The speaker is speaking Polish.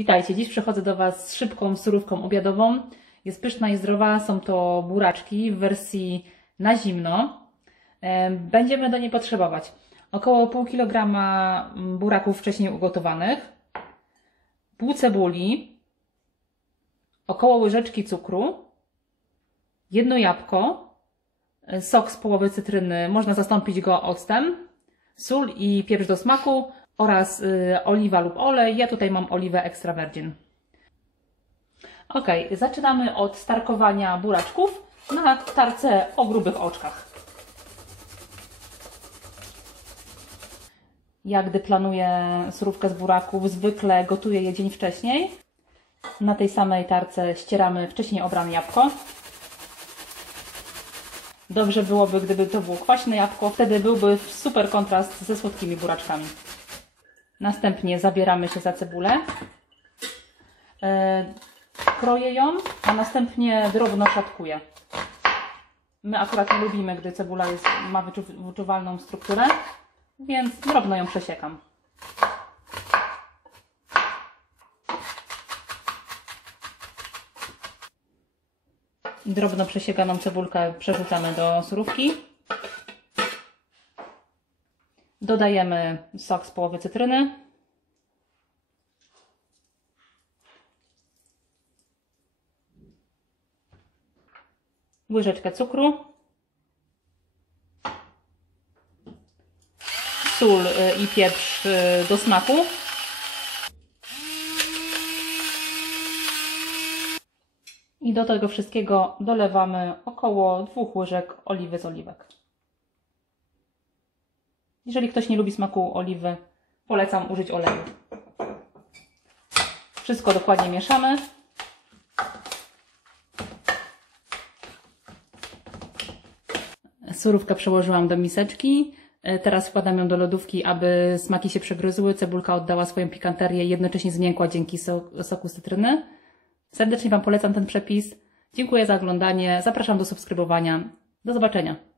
Witajcie, dziś przychodzę do Was z szybką surówką obiadową. Jest pyszna i zdrowa, są to buraczki w wersji na zimno. Będziemy do niej potrzebować około pół kilograma buraków wcześniej ugotowanych, pół cebuli, około łyżeczki cukru, jedno jabłko, sok z połowy cytryny, można zastąpić go octem, sól i pieprz do smaku oraz oliwa lub olej. Ja tutaj mam oliwę extra virgin. Ok, zaczynamy od starkowania buraczków na tarce o grubych oczkach. Ja, gdy planuję surówkę z buraków, zwykle gotuję je dzień wcześniej. Na tej samej tarce ścieramy wcześniej obrane jabłko. Dobrze byłoby, gdyby to było kwaśne jabłko, wtedy byłby super kontrast ze słodkimi buraczkami. Następnie zabieramy się za cebulę. Kroję ją, a następnie drobno szatkuję. My akurat nie lubimy, gdy cebula ma wyczuwalną strukturę, więc drobno ją przesiekam. Drobno przesiekaną cebulkę przerzucamy do surówki. Dodajemy sok z połowy cytryny. Łyżeczkę cukru. Sól i pieprz do smaku. I do tego wszystkiego dolewamy około 2 łyżek oliwy z oliwek. Jeżeli ktoś nie lubi smaku oliwy, polecam użyć oleju. Wszystko dokładnie mieszamy. Surówkę przełożyłam do miseczki. Teraz wkładam ją do lodówki, aby smaki się przegryzły, cebulka oddała swoją pikanterię i jednocześnie zmiękła dzięki soku z cytryny. Serdecznie Wam polecam ten przepis. Dziękuję za oglądanie. Zapraszam do subskrybowania. Do zobaczenia.